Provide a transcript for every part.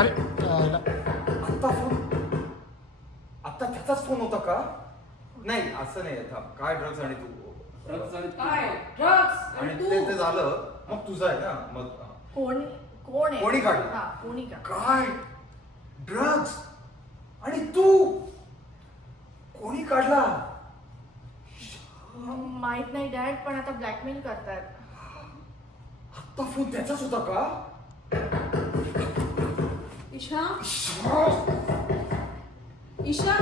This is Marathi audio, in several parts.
अरे आत्ता फोन, आत्ता त्याचाच फोन होता का? नाही असं नाही. काय ड्रग्ज आणि तू काय ड्रग्स आणि ते झालं, मग तुझं आहे ना. मग कोण आहे? कोणी काढलं? हा, कोणी काढलं? काय ड्रग्ज आणि तू कोणी काढला? माहित नाही डॅड, पण आता ब्लॅकमेल करतात. आत्ता फोन त्याचाच होता का? ईशा, ईशा,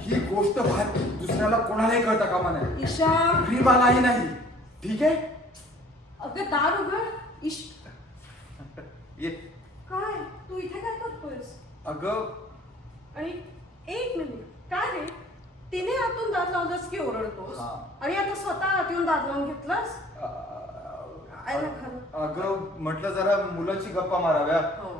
ही गोष्ट बाहेर दुसऱ्याला कोणालाही कळता कामा नाही. ईशा, मलाही नाही. ठीक आहे? अगं दार उघड. ये. काय तू इथे काय करतोयस? अगं आणि एक मिनिट, काय रे, तिने आतून दात लावलंस की ओरडतोस? हा. आणि आता स्वतः आत येऊन दात लावून घेतलास? आहे ना खरं? अगं म्हटलं जरा मुलांची गप्पा माराव्या. हो.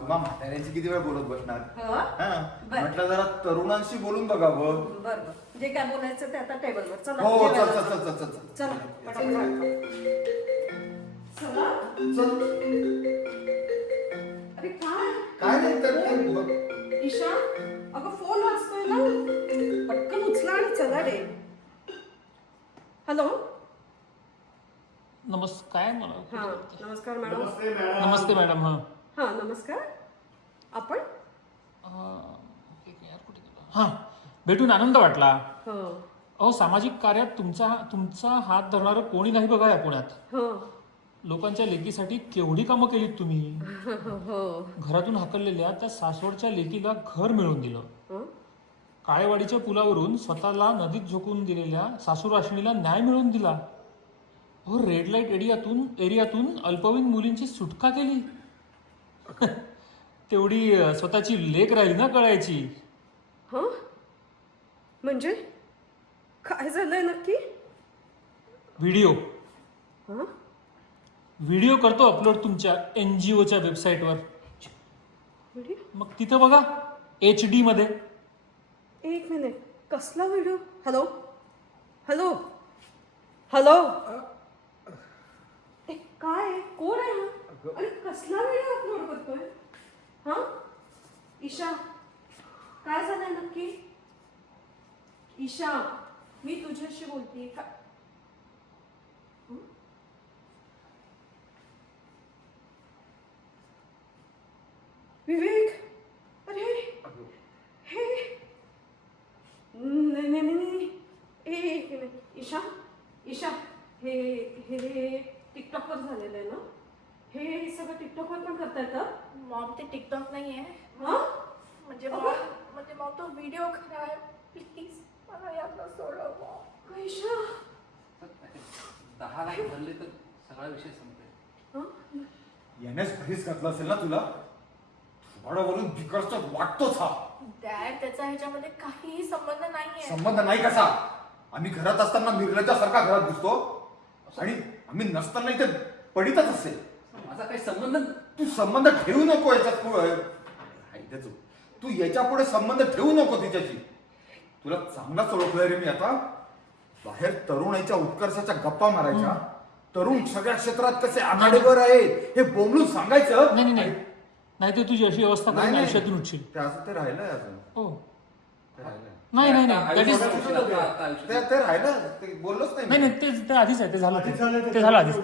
तुम्हा म्हाताऱ्यांची किती वेळ बोलत बसणार? हो? हा. बरं. म्हटलं जरा तरुणांशी बोलून बघावं. बरं, जे काय बोलायचं ते आता टेबलवर. चला हो चल जेवायला चल जाऊ. चल चल चल चला पटापट. चला. चल. अरे काय काय नाही तर ते ईशा, अगं फोन वाजतोय ना, पटकन उचला आणि चला रे. हॅलो. नमस्कार मला हा नमस्कार मॅडम. नमस्ते मॅडम. हां हा नमस्कार. आपण हां भेटून आनंद वाटला. हो अहो सामाजिक कार्यात तुमचा हात धरणारं कोणी नाही बघा या पुण्यात. हो लोकांच्या लेकीसाठी केवढी कामं केलीत तुम्ही. हो. घरातून हाकललेल्या त्या सासवडच्या लेकीला घर मिळवून दिलं. हं? काळेवाडीच्या पुलावरून स्वतःला नदीत झोकून दिलेल्या सासूराशणीला न्याय मिळवून दिला. हो रेड लाईट एरियातून अल्पवयीन मुलींची सुटका केली. तेवढी स्वतःची लेक राहिली ना कळायची. हं? म्हणजे काय झालंय नक्की? हं? व्हिडिओ करतो अपलोड तुमच्या NGOच्या वेबसाईटवर. व्हिडिओ? मग तिथं बघा HD मध्ये. एक मिनिट, कसला व्हिडिओ? Hello hello hello. ए, काय कोण आहे हा? आणि कसला व्हिडिओ अपलोड करतोय? हा ईशा, काय झालंय नक्की? ईशा, मी तुझ्याशी बोलतेय का? हं? विवेक, अरे हे नाही. एक मिनिट. ईशा, हे टिकटॉकवर झालेलं आहे ना? हे सगळं टिकटॉकवर पण करता येतं? मॉम ते टिकटॉक नाही आहे. हा? म्हणजे मॉम तो व्हिडिओ खरा आहे. प्लीज मला यातनं सोडव मॉम. ईशा, 10 लाख भरले तर सगळा विषय संपेल. हं? यानेच घरीच घातलं असेल ना तुला. थोडावरून भिकारचा वाटतोच हा. डॅड, त्याचा ह्याच्यामध्ये काहीही संबंध नाहीये. संबंध नाही कसा? आम्ही घरात असताना निर्लज्जासारखा घरात दिसतो आणि आम्ही नसताना इथे पडितच असेल. माझा काही संबंध तू संबंध ठेवू नको याच्यात. तू याच्या पुढे संबंध ठेवू नको तिच्याशी. तुला चांगलाच ओळखलंय रे मी आता. बाहेर तरुणाईच्या उत्कर्षाच्या गप्पा मारायच्या, तरुण सगळ्या क्षेत्रात कसे आघाडीवर आहे हे बोंबलून सांगायचं. नाही ते तुझी अशी अवस्था नाही, करून नाही. आयुष्यातून उठशील. ते असं ते राहिलंय अजून. हो ते राहिलंय. नाही दॅट इज ते राहिलं. ते बोललोच नाही मी. नाही ते आधीच आहे. ते झालं आधीच.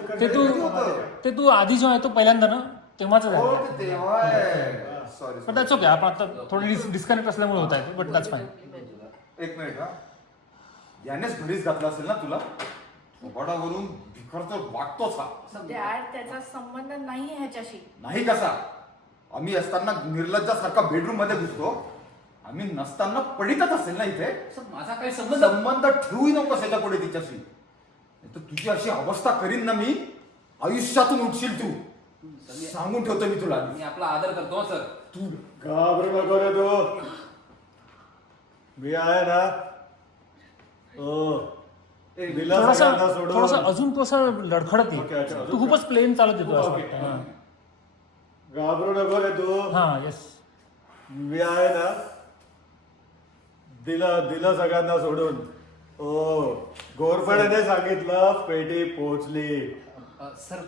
ते तू आधी जो आहे तो पहिल्यांदा ना तेव्हाच हो, झालं. ते तेव्हा आहे. सॉरी. पण त्याच ओके. आपण आता थोडी डिस्कनेक्ट असल्यामुळे होत आहे. But that's fine. एक मिनिट हा. यानेच घरीच घातलं असेल ना तुला. थोबाडावरून भिकारचा वाटतोच हा. डॅड, त्याचा संबंध नाहीये ह्याच्याशी. नाही कसा? आम्ही असताना निर्लज्जासारखा बेडरूम मध्ये घुसतो. आम्ही नसताना पडितच असेल ना इथे. माझा काही संबंध संबंध ठेवू नकोस याच्या पुढे तिच्याशी. नाहीतर तुझी अशी अवस्था करीन ना मी, आयुष्यातून उठशील तू. सांगून ठेवतो मी तुला. मी आपला आदर करतो सर. तू घाबरू नको रे तू. मी आहे ना. हो. दिला सगळ्यांना सोडून. थोडासा अजून तू असं लडखडत ओके, आहे. अच्छा. तू खूपच प्लेन चालत येतो असं ओके. वाटतं. हां. घाबरू नको रे तू. हां येस. मी आहे ना. दिला सगळ्यांना सोडून. हो. घोरपड्याने सांगितलं पेटी पोहोचली. सर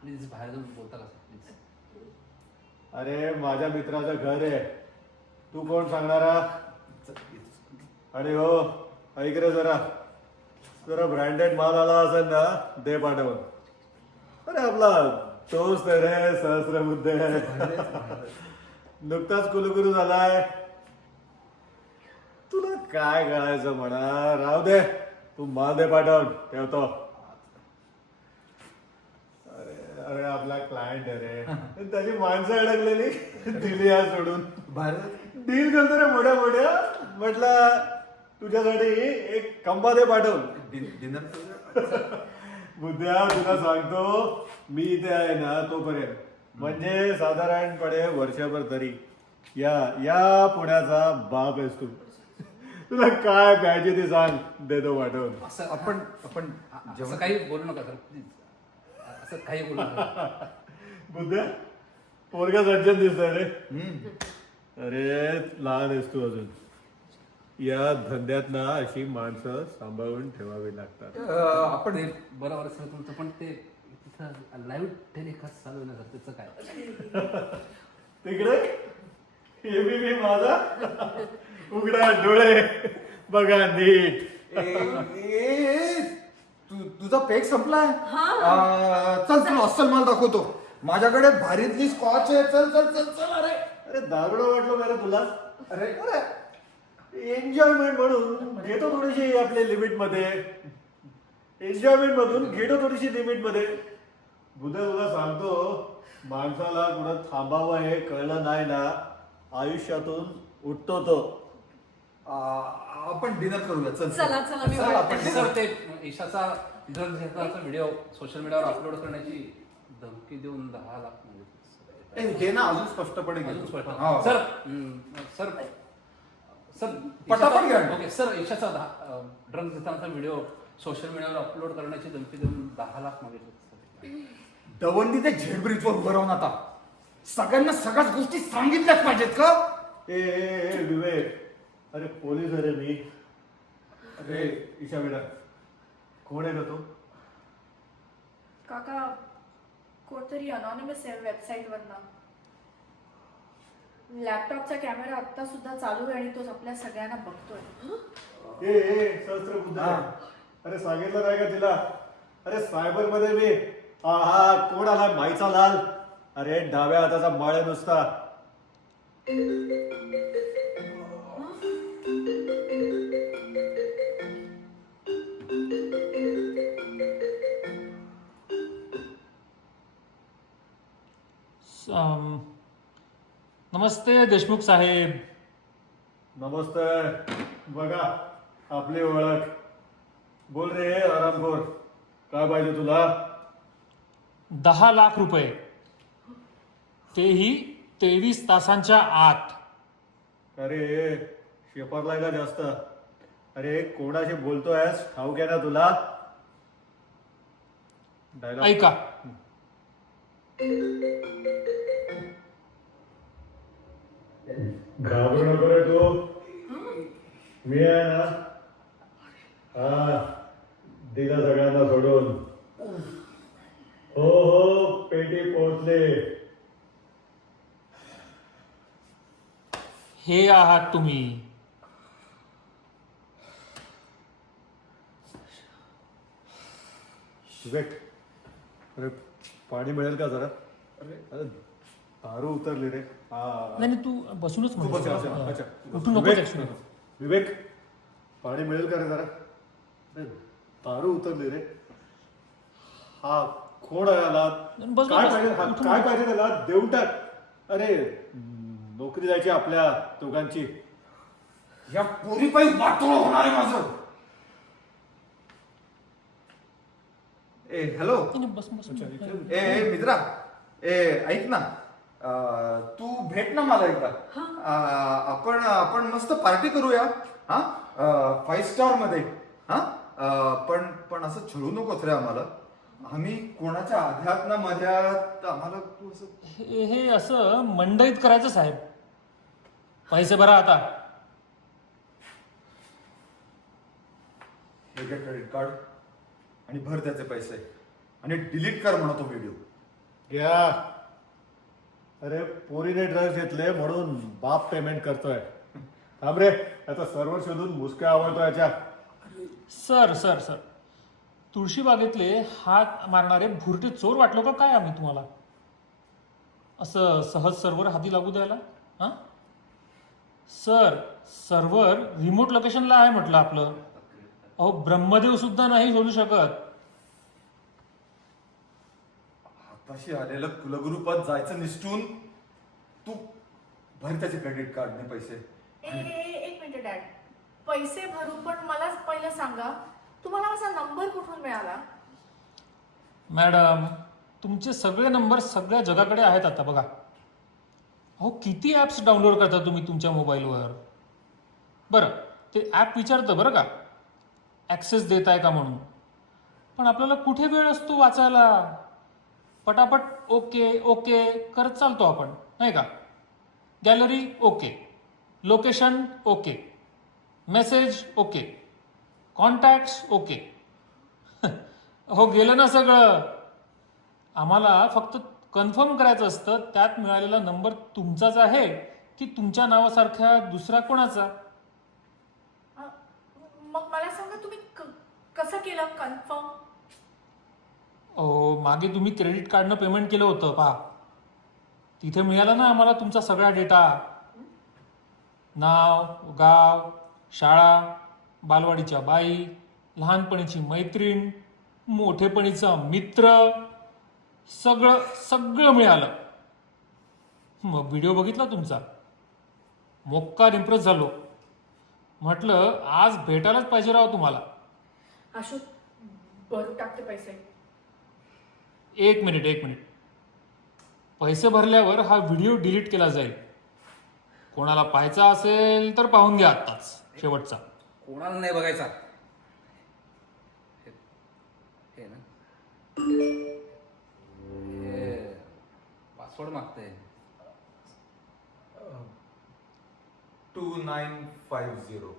प्लीज बाहेर जाऊन बोलता का प्लीज. अरे माझ्या मित्राचं घर आहे, तू कोण सांगणारा? आणि हो ऐक रे जरा ब्रँडेड माल आला असेल ना दे पाठवून. अरे आपला तोच तर रे सहस्रबुद्धे नुकताच कुलगुरू झालाय. तुला काय कळायचं म्हणा, राहू दे, तू माल दे पाठवून ठेवतो. अरे अरे आपला क्लायंट आहे रे, त्याची माणसं अडकलेली दिली आज सोडून. भारत डील करतो रे मोठ्या मोठ्या. म्हटलं तुझ्यासाठी एक कंबा दे पाठवून. डिनर बुद्ध्या तुला सांगतो, मी इथे आहे ना तोपर्यंत म्हणजे साधारणपणे वर्षभर तरी या पुण्याचा बाप आहेस तू. तुला काय पाहिजे ते सांग, देतो पाठवून. असं आपण असं काही बोलू नका सर प्लीज. असं काही बोलू नका. बुद्ध्या पोरगा सज्जन दिसतोय रे. हम्म. अरे लहान आहेस तू अजून. या धंद्यात ना अशी माणसं सांभाळून ठेवावी लागतात. आपण ते बरोबर सर तुमचं, पण ते तिथं लाईव्ह टेलिकास्ट चालू आहे ना सर, त्याचं काय? तिकडे एबीपी माझा उघडा डोळे बघा नीट. तुझा पेक संपलाय. चल तुला अस्सल माल दाखवतो. माझ्याकडे भारीतली स्कॉच आहे. चल चल चल चल. अरे अरे दारुडा वाटलो का रे तुला? अरे एन्जॉयमेंट म्हणून घेतो थोडीशी आपल्या लिमिट मध्ये. एन्जॉयमेंट मधून घेतो थोडीशी लिमिट मध्ये. बुद्धा तुला सांगतो, माणसाला कुठं थांबावं हे कळलं नाही ना आयुष्यातून उठतो तो. आपण डिनर करूया. चल चला चला मी चल, वाट आपण बघते. सर ते ईशाचा व्हिडिओ सोशल मीडियावर अपलोड करण्याची धमकी देऊन 10 लाख मागितले. हे ना अजून स्पष्टपणे अजून घेतो. स्पष्ट. हा. सर सर सर पटापट घ्या. ओके सर, ईशाचा ड्रग्ज घेतानाचा व्हिडिओ सोशल मीडियावर अपलोड करण्याची धमकी देऊन 10 लाख मागितले. दवंडी ते झेड ब्रिजवर उभं राहून आता सगळ्यांना सगळ्याच गोष्टी सांगितल्याच पाहिजेत का? ए विवेक, अरे पोलीस अरे मी. अरे ईशा बेटा कोण आहे का तो? काका कोणतरी अनॉनिमस आहे वेबसाईटवरनं. लॅपटॉपचा कॅमेरा आत्ता सुद्धा चालू आहे आणि तो आपल्या सगळ्यांना बघतोय. सहस्त्रबुद्ध. अरे सांगितलं नाही का तिला? अरे सायबर मध्ये मी हा कोण आला माईचा लाल. अरे डाव्या हाताचा माळ आहे नुसता. नमस्ते देशमुख साहेब. नमस्ते. बघा आपली ओळख. बोल रे आरामखोर, काय पाहिजे तुला? 10 लाख रुपये, तेही 23 तासांच्या आत. अरे शेपरलाय का जास्त? अरे कोणाशी बोलतोयस ठाऊक आहे ना तुला? डायलॉग ऐका. घाबरू नको रे तू, मी आहे ना. हा दिला सगळ्यांना सोडून. हो पेटी पोहोचले. हे आहात तुम्ही. विवेक, अरे पाणी मिळेल का जरा? अरे दारू उतरली रे. नाही नाही, तू बसूनच तू बस, अच्छा, म्हणतो. अच्छा. उठू नको विवेक, actually. विवेक पाणी मिळेल का रे जरा? अरे, दारू उतरली रे. हा कोण आहे आला? बस, काय बस, पाहिजे? उठून काय बस. पाहिजे त्याला? देऊन टाक. अरे नोकरी जायची आपल्या दोघांची. या पोरी पायी वाटोळ होणार आहे माझं. हॅलो. नाही, नाही, बस बस. ए मित्रा, ऐक ना. तू भेट ना मला एकदा. आपण मस्त पार्टी करूया. हा 5 स्टार मध्ये. हा पण असं छळू नकोस रे आम्हाला. आम्ही कोणाच्या अध्यात्मात आम्हाला तू असं. हे असं मंडईत करायचं साहेब. पैसे भरा आता. हे घे क्रेडिट कार्ड आणि भर त्याचे पैसे आणि डिलीट कर म्हणतो व्हिडिओ. घ्या. अरे पोरीने ड्रग्ज घेतले म्हणून बाप पेमेंट करतोय. थांब रे, आता सर्व्हर शोधून मुसक्या आवडतो याच्या. सर सर सर तुळशीबागेतले हात मारणारे भुरटे चोर वाटलो का काय आम्ही तुम्हाला असं सहज सर्व्हर हाती लागू द्यायला? हां सर सर्व्हर रिमोट लोकेशनला आहे म्हटलं आपलं. अहो ब्रह्मदेव सुद्धा नाही शोधू शकत. हाताशी आलेलं कुलगुरुपद जायचं निसटून तू भर त्याचे क्रेडिट कार्डने पैसे. एक मिनिट डॅड, पैसे भरू पण मलाच पहिलं सांगा, तुम्हाला माझा नंबर कुठून मिळाला? मॅडम तुमचे सगळे नंबर सगळ्या जगाकडे आहेत आता बघा. अहो किती ॲप्स डाउनलोड करता तुम्ही तुमच्या मोबाईलवर. बरं ते ॲप विचारतं बरं का ॲक्सेस देत आहे का म्हणून, पण आपल्याला कुठे वेळ असतो वाचायला. पटापट ओके ओके करत चालतो आपण नाही का. Gallery okay, location okay, message okay, contacts okay. हो गेलं ना सगळं. आम्हाला फक्त कन्फर्म करायचं असतं त्यात मिळालेला नंबर तुमचाच आहे की तुमच्या नावासारख्या दुसऱ्या कोणाचा. मग मला सांगा तुम्ही कसं केलं कन्फर्म? मागे तुम्ही क्रेडिट कार्डनं पेमेंट केलं होतं पहा, तिथे मिळाला ना आम्हाला तुमचा सगळा डेटा. नाव, गाव, शाळा, बालवाडीच्या बाई, लहानपणीची मैत्रीण, मोठेपणीचा मित्र, सगळं सगळं मिळालं. मग व्हिडिओ बघितला तुमचा, मोक्कार इम्प्रेस झालो. म्हटलं आज भेटायलाच पाहिजे राव तुम्हाला. आशू भरून टाकते पैसे. एक मिनिट पैसे भरल्यावर हा व्हिडिओ डिलीट केला जाईल. कोणाला पाहायचा असेल तर पाहून घ्या आत्ताच शेवटचा. कोणाला नाही बघायचा. हे ना हे पासवर्ड मागते. 2950.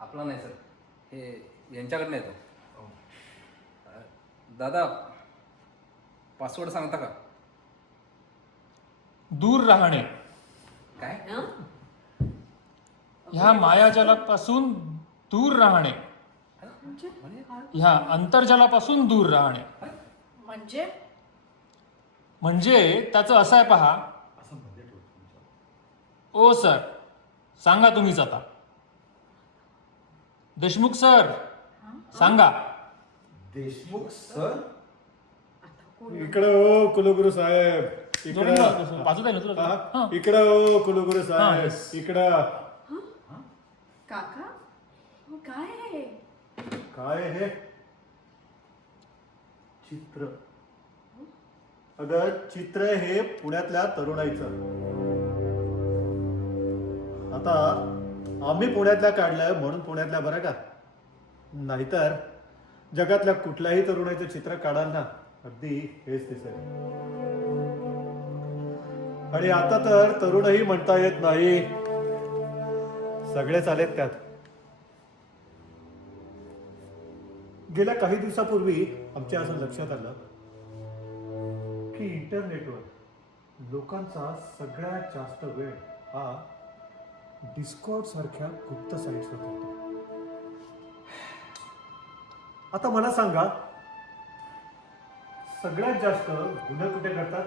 आपला नाही सर, हे यांच्याकडनं येतो. दादा पासवर्ड सांगता का? दूर राहणे. काय? ह्या मायाजालापासून दूर राहणे, ह्या अंतर्जालापासून दूर राहणे. म्हणजे त्याचं असं आहे पहा. ओ सर सांगा तुम्हीच आता. देशमुख सर सांगा. देशमुख सर? इकडं हो कुलगुरू साहेब, इकडं. बाजू द्या ना तुला. हा, इकडं हो कुलगुरू साहेब, yes. इकडं. काका काय आहे? काय हे? चित्र. अगं चित्र हे पुण्यातल्या तरुणाईचं. आता आम्ही पुण्यातल्या काढलंय म्हणून पुण्यातल्या बरं का, नाहीतर जगातल्या कुठल्याही तरुणाईचं चित्र काढाल ना अगदी हेच दिसेल. आणि आता तर तरुणही म्हणता येत नाही, सगळेच आलेत त्यात. गेल्या काही दिवसापूर्वी आमच्या असं लक्षात आलं की इंटरनेटवर लोकांचा सगळ्यात जास्त वेळ हा डिस्कॉर्ड सारख्या गुप्त साईट्सवर जातो. आता मला सांगा सगळ्यात जास्त गुन्हे कुठे घडतात?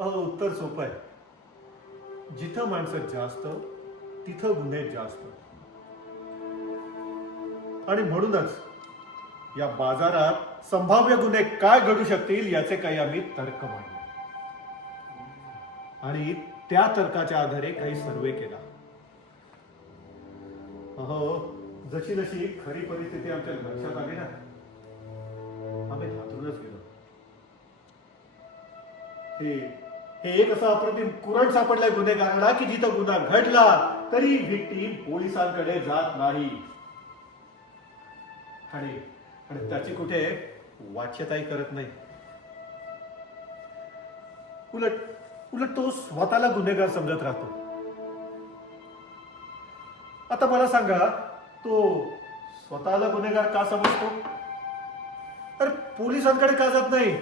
उत्तर सोपं आहे. जिथं माणसं जास्त तिथं गुन्हे जास्त. आणि म्हणूनच या बाजारात संभाव्य गुन्हे काय घडू शकतील याचे काही आम्ही तर्क मांडले आणि त्या तर्काच्या आधारे काही सर्वे केला. जशी जशी खरी परिस्थिती आमच्या लक्षात आली ना आम्ही हातूनच गेलो. हे एक असं अप्रतिम कुरण सापडलंय गुन्हेगाराला की जिथं गुन्हा घडला तरी व्हिक्टीम पोलिसांकडे जात नाही आणि त्याची कुठे वाच्यताही करत नाही. उलट तो स्वतःला गुन्हेगार समजत राहतो. आता मला सांगा तो स्वतःला गुन्हेगार का समजतो? तर पोलिसांकडे का जात नाही?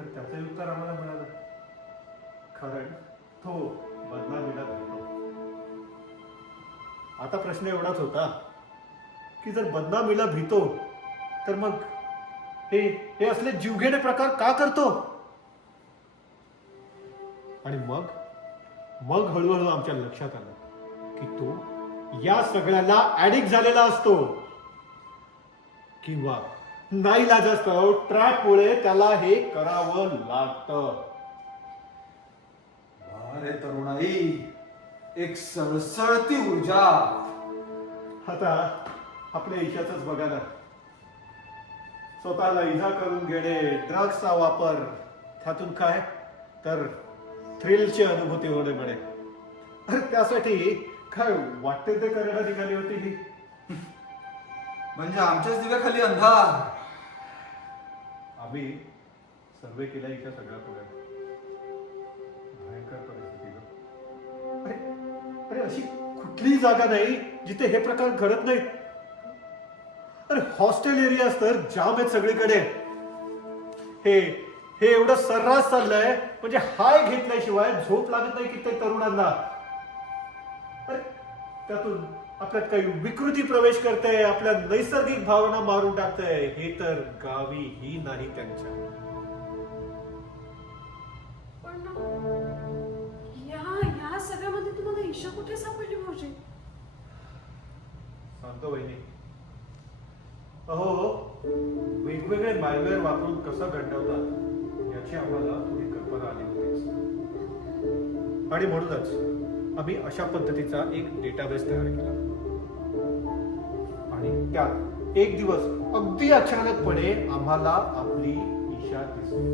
तर त्याचंही उत्तर आम्हाला मिळालं. कारण तो बदनामीला भीतो. आता प्रश्न एवढाच होता की जर बदनामीला भीतो तर मग हे असले जीवघेणे प्रकार का करतो? आणि मग हळूहळू आमच्या लक्षात आलं की तो या सगळ्याला ऍडिक्ट झालेला असतो, किंवा नाईलाजास्तव ट्रॅपमुळे त्याला हे करावं लागतं. अरे तरुणाई, एक सळसळती ऊर्जा. आता आपल्या ईशाचंच बघा ना. स्वतःला इजा करून घेणे, ड्रग्सचा वापर, त्यातून काय तर थ्रिलची अनुभूती होणे म्हणे. अरे त्यासाठी काय वाटते ते करायला निघाली होती ही. म्हणजे आमच्याच दिव्याखाली अंधार. आम्ही सर्वे केला इथं सगळ्या पुढे. भयंकर परिस्थिती ग. अरे अशी कुठलीही जागा नाही जिथे हे प्रकार घडत नाहीत. अरे हॉस्टेल एरियाज तर जाम आहेत सगळीकडे. हे एवढं सर्रास चाललंय म्हणजे हाय घेतल्याशिवाय झोप लागत नाही कित्येक तरुणांना. अरे त्यातून आपल्यात काही विकृती प्रवेश करते, आपल्या नैसर्गिक भावना मारून टाकते. हे तर गावीही नाही त्यांच्या. पण या सगळ्यामध्ये तुम्हाला ईशा कुठे सापडली भाऊजी? सांगतो वहिनी. अहो, वेगवेगळे मालवेअर वापरून कसं गंडवतात याची आम्हाला थोडी कल्पना आली होतीच. आणि म्हणूनच आम्ही अशा पद्धतीचा एक डेटाबेस तयार केला. आणि त्यात एक दिवस अगदी अचानकपणे आम्हाला आपली ईशा दिसली.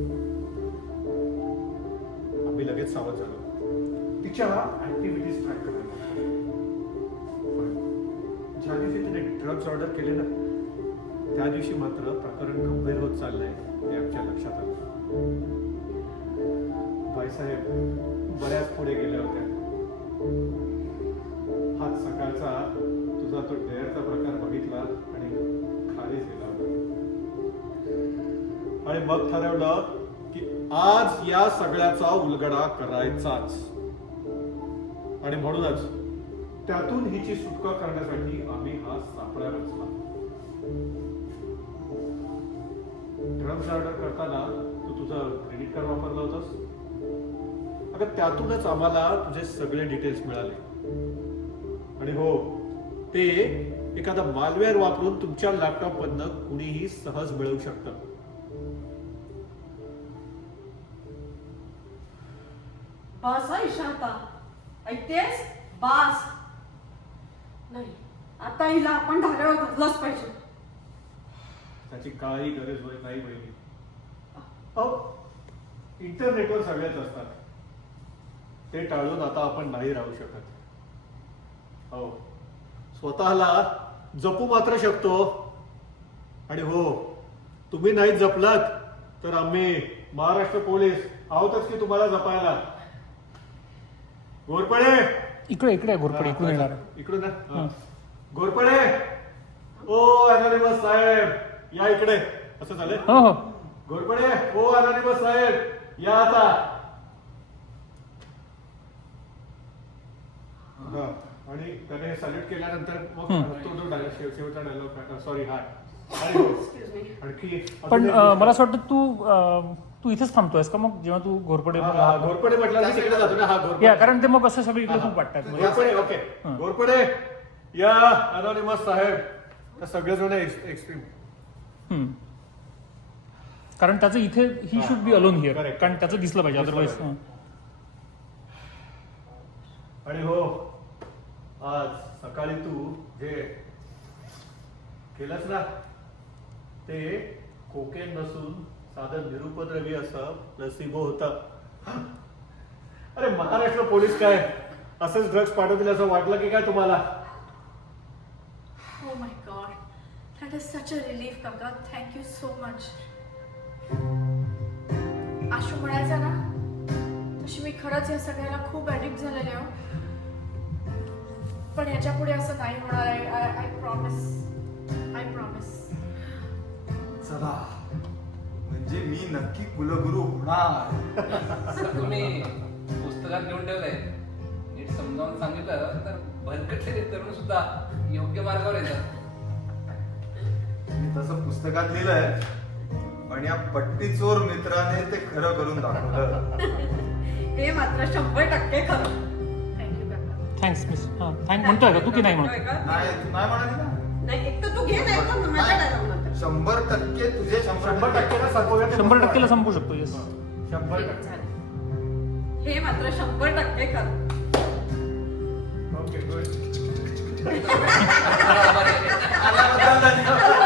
आम्ही लगेच सावध झालो. तिच्या ऍक्टिव्हिटीज ट्रॅक करायला. ज्या दिवशी तिने ड्रग्ज ऑर्डर केले ना, त्या दिवशी मात्र प्रकरण गंभीर होत चाललंय हे आमच्या लक्षात आलं. बाईसाहेब बऱ्याच पुढे गेल्या होत्या. हा सकाळचा तुझा तो डेअरचा प्रकार बघितला आणि खालीच गेला होता. आणि मग ठरवलं की आज या सगळ्याचा उलगडा करायचाच. आणि म्हणूनच त्यातून हिची सुटका करण्यासाठी आम्ही हा सापळा रचला. ड्रग्ज ऑर्डर करताना तू तुझं क्रेडिट कार्ड वापरलं होतंस. अगं त्यातूनच आम्हाला तुझे सगळे डिटेल्स मिळाले. आणि हो, ते एखादा मालवेअर वापरून तुमच्या लॅपटॉप मधनं कुणीही सहज मिळवू शकतं. बास हा ईशा आता. ऐकतेस? बास. नाही, आता हिला आपण धाऱ्यावर घातलंच पाहिजे. त्याची काही गरज नाही बहिणी. इंटरनेटवर सगळेच असतात. ते टाळून आता आपण नाही राहू शकत. हो, स्वतःला जपू मात्र शकतो. आणि हो, तुम्ही नाही जपलात तर आम्ही महाराष्ट्र पोलीस आहोतच की तुम्हाला जपायला. घोरपडे इकडे घोरपडे इकडून येणार. इकडून ना. घोरपडे, ओ अनॉनिमस साहेब या इकडे. असं झालंय. हो हो. घोरपडे, ओ अनॉनिमस साहेब या आता. आणि त्याने सॅल्यूट केल्यानंतर मग तो जो डायलॉग शेवटचा dialogue sorry hi. Excuse me. आणखी पण मला असं वाटतं तू इथेच थांबतोयस का मग जेव्हा तू घोरपडे घोरपडे म्हटलं की तिकडे जातो ना. हा घोरपडे. या कारण ते मग असं सगळं इकडे खूप वाटतात. घोरपडे ओके. घोरपडे या अनॉनिमस साहेब. सगळेजण एक्स्ट्रीम. कारण त्याचं इथे he should be alone here. Correct. कारण त्याचं दिसलं पाहिजे अदरवाईज. आणि हो, आज सकाळी तू जे केलंस ना ते कोकेन नसून साधं निरुपद्रवी असं प्लसिबो होतं. अरे महाराष्ट्र पोलीस काय असंच ड्रग्ज पाठवतील असं वाटलं की काय तुम्हाला? Oh my God, that is such a relief, Kaka. Thank you so much. Ashu म्हणायचा ना, तशी मी खरंच या सगळ्याला खूप ऍडिक्ट झालेले हो. पण याच्या पुढे असं नाही होणार. I promise. चला, म्हणजे मी नक्की कुलगुरू होणार. सर तुम्ही पुस्तकात घेऊन ठेवलंय, नीट समजावून सांगितलं तर भरकटलेले तरुण सुद्धा योग्य मार्गावर येतात. मी तसं पुस्तकात लिहिलंय, पण या पट्टीचोर मित्राने ते खरं करून दाखवलं. हे मात्र 100% खरं. थँक्यू काका. थँक्स मिस हां थँक म्हणतोय का तू की नाही म्हणतो? नाही तू नाही म्हणाली ना. नाही एक तर तू घे नाही तर माझ्या डायलॉग नंतर 100% तुझे 100% संपवूया ते 100%ला संपू शकतो येस. 100%. झालं. हे मात्र 100% खरं. Okay good. आभारी आहे. धन्यवाद.